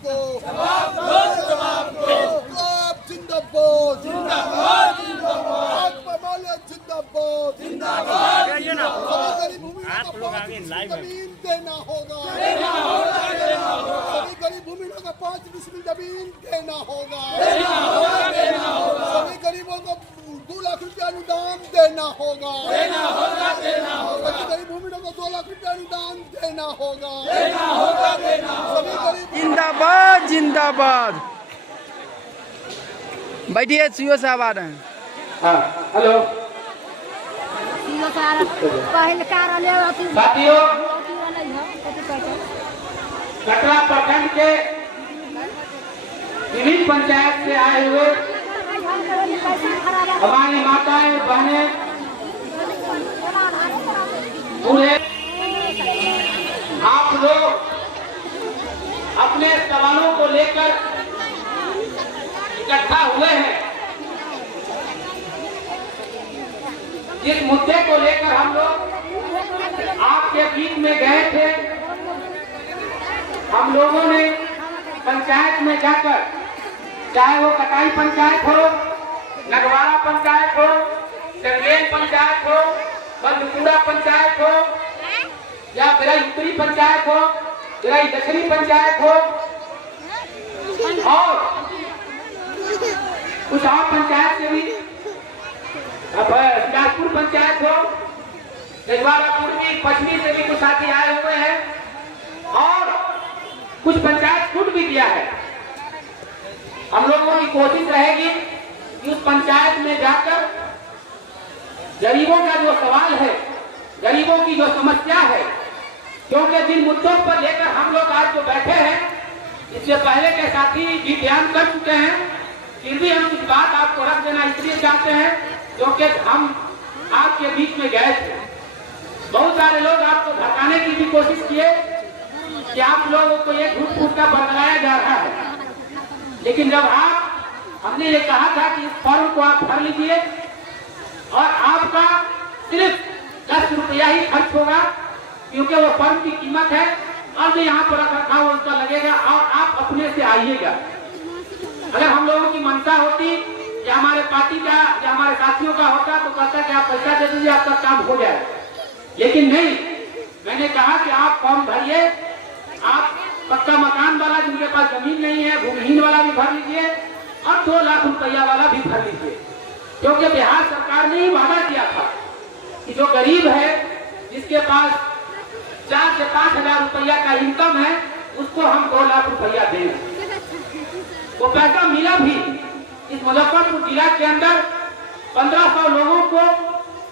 जवाब दो, जवाब दो, जवाब दो। इंकलाब जिंदाबाद, जिंदाबाद, जिंदाबाद। जिंदाबाद, जिंदाबाद। सभी गरीब भूमिहीनों को 5 जमीन देना होगा, देना होगा, देना होगा। सभी गरीब भूमिहीनों को 5 डिसमिल जमीन देना होगा, देना होगा, देना होगा। सभी गरीबों को 2 लाख रुपया अनुदान देना होगा, देना होगा, देना होगा। सभी गरीब भूमिहीनों को 2 लाख रुपया अनुदान देना होगा, देना होगा, देना होगा। सभी गरीब जिंदाबाद, जिंदाबाद। बैठिए, सीओ साहब आ रहे हैं। हाँ, हेलो साथियों, कटरा प्रखंड के विभिन्न पंचायत से आए हुए हमारी माताएं बहनें पूरे आप लोग अपने सवालों को लेकर इकट्ठा हुए हैं। जिस मुद्दे को लेकर हम लोग आपके बीच में गए थे, हम लोगों ने पंचायत में जाकर, चाहे वो कटाई पंचायत हो, नगवाड़ा पंचायत हो, चंदेल पंचायत हो, बंदपुरा पंचायत हो, या मेरा उत्तरी पंचायत हो, मेरा दक्षिणी पंचायत हो, और कुछ और पंचायत से भी, बिलासपुर पंचायत हो, जजवाड़ा पूर्वी पश्चिमी से भी कुछ साथी आए हुए हैं, और कुछ पंचायत छूट भी दिया है। हम लोगों की कोशिश रहेगी कि उस पंचायत में जाकर गरीबों का जो सवाल है, गरीबों की जो समस्या है, क्योंकि जिन मुद्दों पर लेकर हम लोग आज जो बैठे हैं, इससे पहले के साथी भी बयान कर चुके हैं, फिर भी हम कुछ बात आपको रख देना इसलिए चाहते हैं क्योंकि हम आपके बीच में गए थे। बहुत सारे लोग आपको भड़काने की भी कोशिश किए कि आप लोगों को ये झूठ फूट का बरगलाया जा रहा है, लेकिन जब हमने ये कहा था कि इस फॉर्म को आप भर लीजिए और आपका सिर्फ 10 रुपया ही खर्च होगा, क्योंकि वो फॉर्म की कीमत है और जो यहाँ पर रखा हुआ उसका लगेगा, और आप अपने से आइएगा। अगर हम लोगों की मनसा होती या हमारे पार्टी का या हमारे साथियों का होता तो कहता कि आप पैसा दे दीजिए, आपका काम हो जाए, लेकिन नहीं। मैंने कहा कि आप फॉर्म भरिए, आप पक्का मकान वाला जिनके पास जमीन नहीं है, भूमिहीन वाला भी भर लीजिए और 2 लाख रुपया वाला भी भर लीजिए, क्योंकि बिहार सरकार ने ही वादा किया था कि जो गरीब है, जिसके पास 4 से 5 हजार रुपया का इनकम है, उसको हम 2 लाख रुपया देंगे। वो पैसा मिला भी। इस मुजफ्फरपुर जिला के अंदर 1500 लोगों को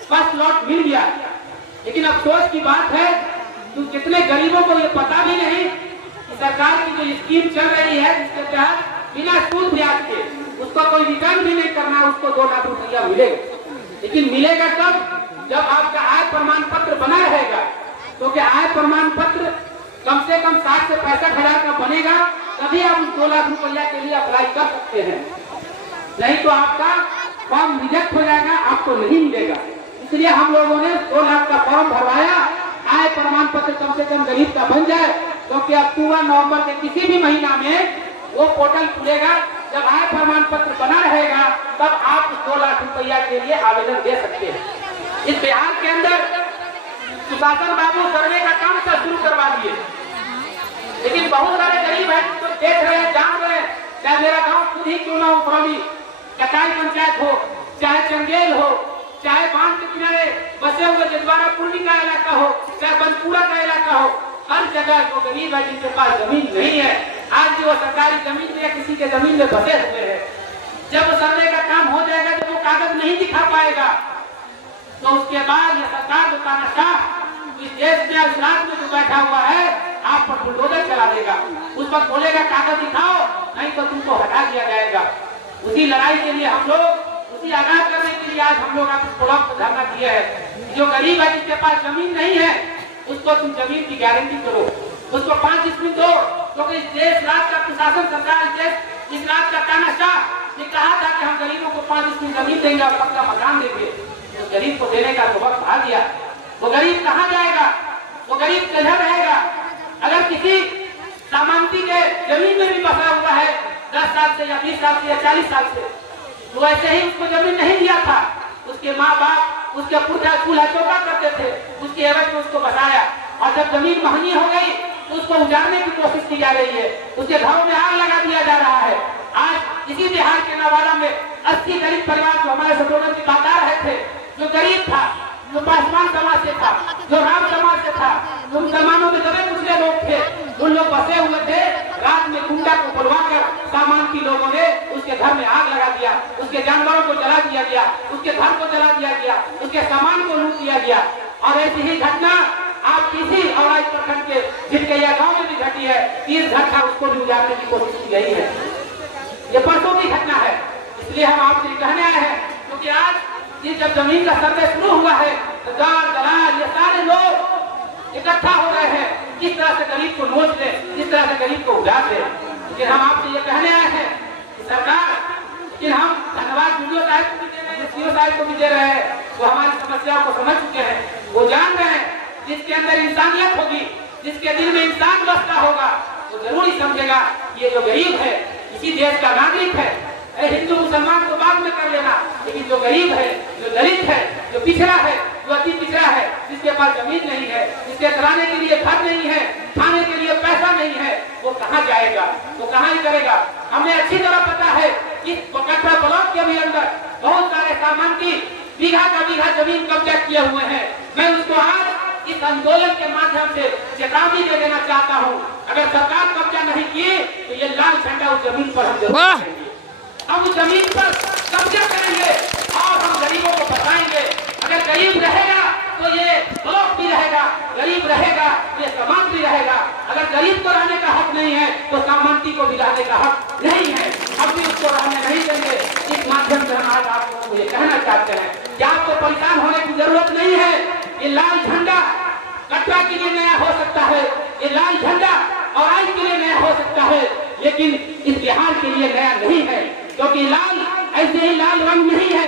फर्स्ट लॉट मिल गया, लेकिन अफसोस की बात है कि कितने गरीबों को ये पता भी नहीं कि सरकार की जो स्कीम चल रही है, जिसके तहत बिना सूद ब्याज के उसको कोई रिटर्न भी नहीं करना, उसको 2 लाख रुपया मिलेगा। लेकिन मिलेगा कब? जब आपका आय प्रमाण पत्र बना रहेगा, क्योंकि आय प्रमाण पत्र कम से कम 60 से 65 हजार का बनेगा, तभी आप उस 2 लाख रुपया के लिए अप्लाई कर सकते हैं, नहीं तो आपका फॉर्म रिजेक्ट हो जाएगा, आपको नहीं मिलेगा। इसलिए हम लोगों ने 2 लाख का फॉर्म भरवाया, आय प्रमाण पत्र कम से कम गरीब का बन जाए, क्योंकि अक्टूबर नवंबर के किसी भी महीना में वो पोर्टल खुलेगा। जब आय प्रमाण पत्र बना रहेगा, तब आप उस 2 लाख रुपया के लिए आवेदन दे सकते हैं। इस बिहार के अंदर सुशासन बाबू सर्वे का काम शुरू करवा दिए, लेकिन बहुत सारे गरीब हैं तो देख रहे हैं, जान रहे हैं, चाहे मेरा गांव खुद ही क्यों ना हो, पुरानी कटाई पंचायत हो, चाहे चंदेल हो, चाहे बांध के किनारे बसे हुए जजवाड़ा पूर्वी का इलाका हो, चाहे बंदपुरा का इलाका हो, हर जगह जो गरीब है, जिनके पास जमीन नहीं है, आज भी वो सरकारी जमीन में या किसी के जमीन में बसे हुए हैं। जब सर्वे का काम हो जाएगा, जब वो कागज नहीं दिखा पाएगा, तो उसके बाद ये सरकार जो तानाशाह इस देश में इस राज्य में जो बैठा हुआ है, आप पर बुलडोजर चला देगा, उस पर बोलेगा कागज दिखाओ, नहीं तो तुमको हटा दिया जाएगा। उसी लड़ाई के लिए हम लोग, उसी आगाह करने के लिए आज हम लोग आपको ब्लॉक पर धरना दिया है। जो गरीब है, जिसके पास जमीन नहीं है, उसको तुम जमीन की गारंटी करो, उसको 5 डिसमिल दो, क्योंकि इस देश राज्य का प्रशासन, सरकार, इस राज्य का तानाशाह ने कहा था कि हम गरीबों को 5 डिसमिल जमीन देंगे और पक्का मकान देंगे। तो गरीब को देने का तो वक्त आ गया। वो गरीब कहाँ जाएगा? वो गरीब किधर रहेगा? अगर किसी सामांती के जमीन में भी बसा हुआ है 10 साल से या 20 साल से या 40 साल से, तो ऐसे ही उसको जमीन नहीं दिया था। उसके माँ बाप उसके चूल्हा चौका करते थे, उसके एवज में उसको बसाया, और जब जमीन महंगी हो गई तो उसको उजाड़ने की कोशिश की जा रही है, उसके घरों में आग लगा दिया जा रहा है। आज इसी बिहार के नवादा में 80 गरीब परिवार जो हमारे सतोलन की बता रहे थे, जो गरीब था, जो पासवान समाज से था, जो राम समाज से था, जो मुसलमानों में दबे कुचले लोग थे, उन लोग बसे हुए थे। रात में गुंडा को बुलवाकर सामांती लोगों ने उसके घर में आग लगा दिया, उसके जानवरों को जला दिया गया, उसके घर को जला दिया गया, उसके सामान को लूट दिया गया। और ऐसी ही घटना आप किसी और प्रखंड के झिटकैया गांव में भी घटी है। 30 घर था, उसको भी उजाड़ने की कोशिश की गई है। ये परसों की घटना है। इसलिए हम आपसे कहने आए हैं, क्योंकि आज ये जब जमीन का सर्वे शुरू हुआ है तो दलाल ये सारे लोग इकट्ठा हो रहे हैं, किस तरह से गरीब को नोच ले, किस तरह से गरीब को उजाड़ ले। लेकिन हम आपसे ये कहने आए हैं कि सरकार, कि हम धन्यवाद वीडियो साहब को भी दे रहे हैं, वो हमारी समस्याओं को समझ चुके हैं, वो जान रहे हैं जिसके अंदर इंसानियत होगी, जिसके दिल में इंसान बसता होगा, वो जरूर ही समझेगा ये जो गरीब है इसी देश का नागरिक है। हिंदू मुसलमान को बाद में कर लेना, लेकिन जो गरीब है, जो दलित है, जो पिछड़ा है, जो अति पिछड़ा है, जिसके पास जमीन नहीं है, जिसके कराने के लिए घर नहीं है, खाने के लिए पैसा नहीं है, वो कहाँ जाएगा, वो कहाँ ही करेगा। हमें अच्छी तरह पता है कि कटरा ब्लॉक के भी अंदर बहुत सारे सामांती बीघा का बीघा जमीन कब्जा किए हुए हैं। मैं उसको आज इस आंदोलन के माध्यम से चेतावनी दे देना चाहता हूँ, अगर सरकार कब्जा नहीं की तो ये लाल झंडा उस जमीन पर हम जरूर करेंगे। हम उस जमीन पर कब्जा करेंगे और हम गरीबों को बताएंगे। अगर गरीब रहेगा तो ये ब्लॉक भी रहेगा, गरीब रहेगा तो ये समाज भी रहेगा। अगर गरीब को रहने का हक नहीं है तो सामांती को भी रहने का हक नहीं है, हम भी उसको रहने नहीं देंगे। इस माध्यम से हम आज आप लोगों को ये कहना चाहते हैं कि आपको परेशान होने की जरूरत नहीं है। ये लाल झंडा कटरा के लिए नया हो सकता है, ये लाल झंडा औराई के लिए नया हो सकता है, लेकिन इस बिहार के लिए नया नहीं है, क्योंकि लाल ऐसे ही लाल रंग नहीं है।